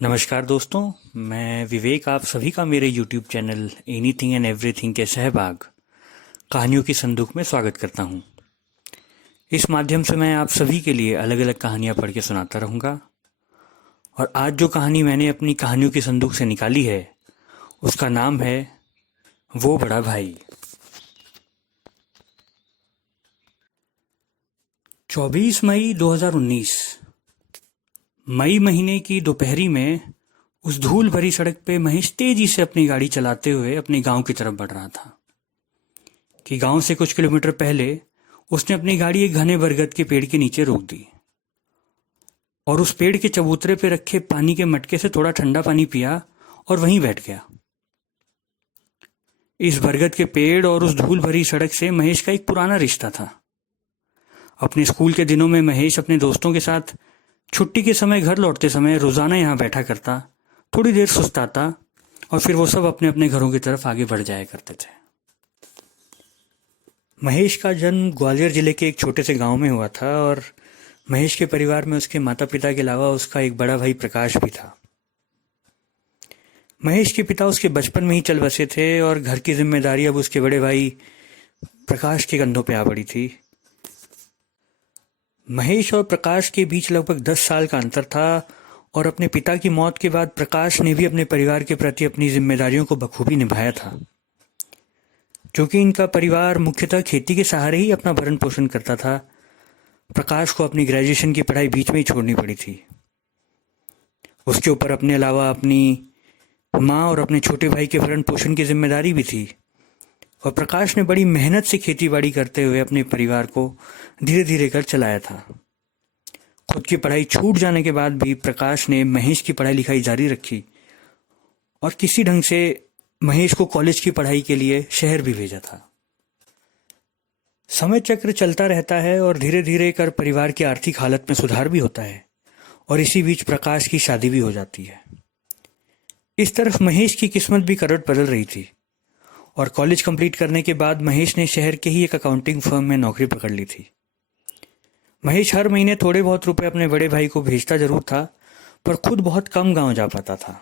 नमस्कार दोस्तों। मैं विवेक आप सभी का मेरे YouTube channel anything and everything के सहभाग कहानियों की संदूक में स्वागत करता हूं। इस माध्यम से मैं आप सभी के लिए अलग अलग कहानियां पढ़ के सुनाता रहूंगा। और आज जो कहानी मैंने अपनी कहानियों की संदूक से निकाली है उसका नाम है वो बड़ा भाई। 24 मई 2019 मई महीने की दोपहरी में उस धूल भरी सड़क पे महेश तेजी से अपनी गाड़ी चलाते हुए अपने गांव की तरफ बढ़ रहा था कि गांव से कुछ किलोमीटर पहले उसने अपनी गाड़ी एक घने बरगद के पेड़ के नीचे रोक दी और उस पेड़ के चबूतरे पे रखे पानी के मटके से थोड़ा ठंडा पानी पिया और वहीं बैठ गया। इस बरगद के पेड़ और उस धूल भरी सड़क से महेश का एक पुराना रिश्ता था। अपने स्कूल के दिनों में महेश अपने दोस्तों के साथ छुट्टी के समय घर लौटते समय रोजाना यहाँ बैठा करता, थोड़ी देर सुस्ताता और फिर वो सब अपने अपने घरों की तरफ आगे बढ़ जाया करते थे। महेश का जन्म ग्वालियर जिले के एक छोटे से गांव में हुआ था और महेश के परिवार में उसके माता पिता के अलावा उसका एक बड़ा भाई प्रकाश भी था। महेश के पिता उसके बचपन में ही चल बसे थे और घर की जिम्मेदारी अब उसके बड़े भाई प्रकाश के कंधों पे आ पड़ी थी। महेश और प्रकाश के बीच लगभग 10 साल का अंतर था और अपने पिता की मौत के बाद प्रकाश ने भी अपने परिवार के प्रति अपनी जिम्मेदारियों को बखूबी निभाया था। क्योंकि इनका परिवार मुख्यतः खेती के सहारे ही अपना भरण पोषण करता था, प्रकाश को अपनी ग्रेजुएशन की पढ़ाई बीच में ही छोड़नी पड़ी थी। उसके ऊपर अपने अलावा अपनी माँ और अपने छोटे भाई के भरण पोषण की जिम्मेदारी भी थी और प्रकाश ने बड़ी मेहनत से खेती बाड़ी करते हुए अपने परिवार को धीरे धीरे कर चलाया था। खुद की पढ़ाई छूट जाने के बाद भी प्रकाश ने महेश की पढ़ाई लिखाई जारी रखी और किसी ढंग से महेश को कॉलेज की पढ़ाई के लिए शहर भी भेजा था। समय चक्र चलता रहता है और धीरे धीरे कर परिवार की आर्थिक हालत में सुधार भी होता है और इसी बीच प्रकाश की शादी भी हो जाती है। इस तरफ महेश की किस्मत भी करवट बदल रही थी और कॉलेज कंप्लीट करने के बाद महेश ने शहर के ही एक अकाउंटिंग फर्म में नौकरी पकड़ ली थी। महेश हर महीने थोड़े बहुत रुपए अपने बड़े भाई को भेजता जरूर था, पर खुद बहुत कम गांव जा पाता था।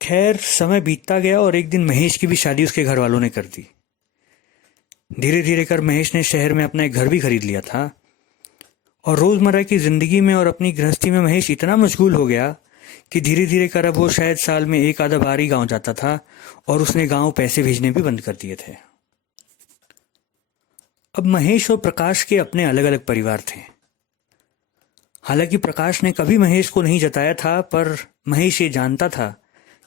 खैर, समय बीतता गया और एक दिन महेश की भी शादी उसके घर वालों ने कर दी। धीरे धीरे कर महेश ने शहर में अपना एक घर भी खरीद लिया था और रोजमर्रा की जिंदगी में और अपनी गृहस्थी में महेश इतना मशगूल हो गया कि धीरे धीरे कर अब वो शायद साल में एक आधा बार ही गांव जाता था और उसने गांव पैसे भेजने भी बंद कर दिए थे। अब महेश और प्रकाश के अपने अलग अलग परिवार थे। हालांकि प्रकाश ने कभी महेश को नहीं जताया था, पर महेश ये जानता था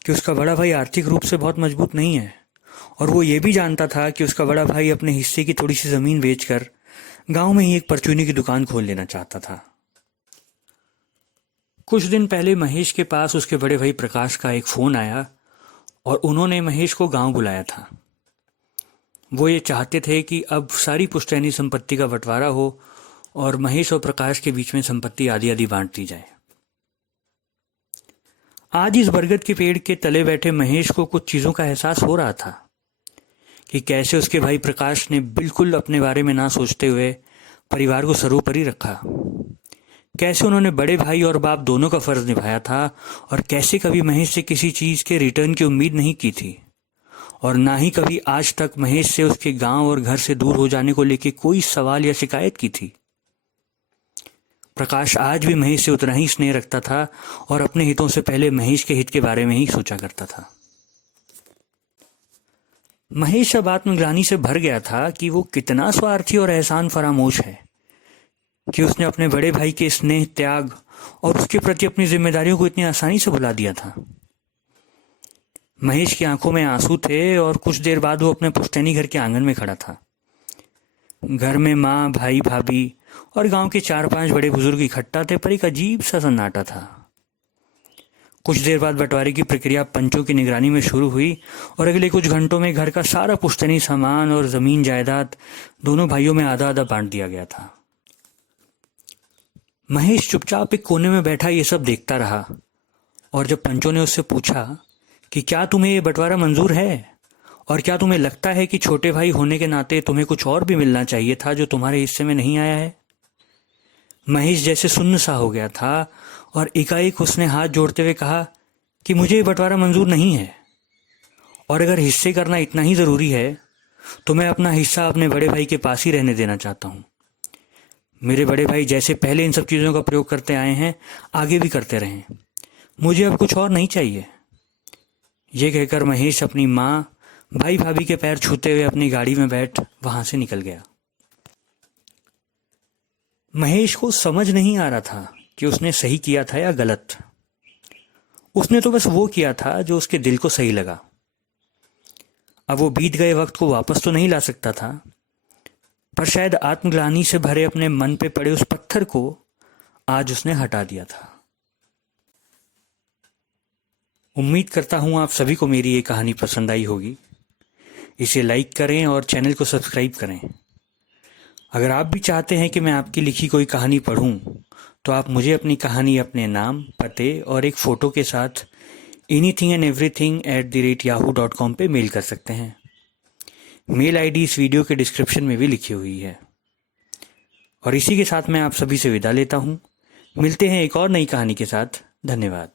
कि उसका बड़ा भाई आर्थिक रूप से बहुत मजबूत नहीं है और वो ये भी जानता था कि उसका बड़ा भाई अपने हिस्से की थोड़ी सी जमीन बेचकर गांव में ही एक परचूनी की दुकान खोल लेना चाहता था। कुछ दिन पहले महेश के पास उसके बड़े भाई प्रकाश का एक फोन आया और उन्होंने महेश को गांव बुलाया था। वो ये चाहते थे कि अब सारी पुश्तैनी संपत्ति का बंटवारा हो और महेश और प्रकाश के बीच में संपत्ति आधी आधी बांट दी जाए। आज इस बरगद के पेड़ के तले बैठे महेश को कुछ चीजों का एहसास हो रहा था कि कैसे उसके भाई प्रकाश ने बिल्कुल अपने बारे में ना सोचते हुए परिवार को सर्वोपरि रखा, कैसे उन्होंने बड़े भाई और बाप दोनों का फर्ज निभाया था और कैसे कभी महेश से किसी चीज के रिटर्न की उम्मीद नहीं की थी और ना ही कभी आज तक महेश से उसके गांव और घर से दूर हो जाने को लेकर कोई सवाल या शिकायत की थी। प्रकाश आज भी महेश से उतना ही स्नेह रखता था और अपने हितों से पहले महेश के हित के बारे में ही सोचा करता था। महेश अब आत्मग्लानि से भर गया था कि वो कितना स्वार्थी और एहसान फरामोश है कि उसने अपने बड़े भाई के स्नेह, त्याग और उसके प्रति अपनी जिम्मेदारियों को इतनी आसानी से भुला दिया था। महेश की आंखों में आंसू थे और कुछ देर बाद वो अपने पुश्तैनी घर के आंगन में खड़ा था। घर में माँ, भाई, भाभी और गांव के 4-5 बड़े बुजुर्ग इकट्ठा थे, पर एक अजीब सा सन्नाटा था। कुछ देर बाद बंटवारे की प्रक्रिया पंचों की निगरानी में शुरू हुई और अगले कुछ घंटों में घर का सारा पुश्तैनी सामान और जमीन जायदाद दोनों भाइयों में आधा आधा बांट दिया गया था। महेश चुपचाप एक कोने में बैठा ये सब देखता रहा और जब पंचों ने उससे पूछा कि क्या तुम्हें ये बंटवारा मंजूर है और क्या तुम्हें लगता है कि छोटे भाई होने के नाते तुम्हें कुछ और भी मिलना चाहिए था जो तुम्हारे हिस्से में नहीं आया है, महेश जैसे सुन्न सा हो गया था और एकाएक उसने हाथ जोड़ते हुए कहा कि मुझे ये बंटवारा मंजूर नहीं है, और अगर हिस्से करना इतना ही ज़रूरी है तो मैं अपना हिस्सा अपने बड़े भाई के पास ही रहने देना चाहता हूँ। मेरे बड़े भाई जैसे पहले इन सब चीज़ों का प्रयोग करते आए हैं, आगे भी करते रहें। मुझे अब कुछ और नहीं चाहिए। ये कहकर महेश अपनी माँ, भाई भाभी के पैर छूते हुए अपनी गाड़ी में बैठ वहां से निकल गया। महेश को समझ नहीं आ रहा था कि उसने सही किया था या गलत। उसने तो बस वो किया था जो उसके दिल को सही लगा। अब वो बीत गए वक्त को वापस तो नहीं ला सकता था, पर शायद आत्मग्लानि से भरे अपने मन पे पड़े उस पत्थर को आज उसने हटा दिया था। उम्मीद करता हूं आप सभी को मेरी ये कहानी पसंद आई होगी। इसे लाइक करें और चैनल को सब्सक्राइब करें। अगर आप भी चाहते हैं कि मैं आपकी लिखी कोई कहानी पढूं, तो आप मुझे अपनी कहानी अपने नाम, पते और एक फ़ोटो के साथ anythingandeverything@yahoo.com पे मेल कर सकते हैं। मेल आईडी इस वीडियो के डिस्क्रिप्शन में भी लिखी हुई है। और इसी के साथ मैं आप सभी से विदा लेता हूँ। मिलते हैं एक और नई कहानी के साथ। धन्यवाद।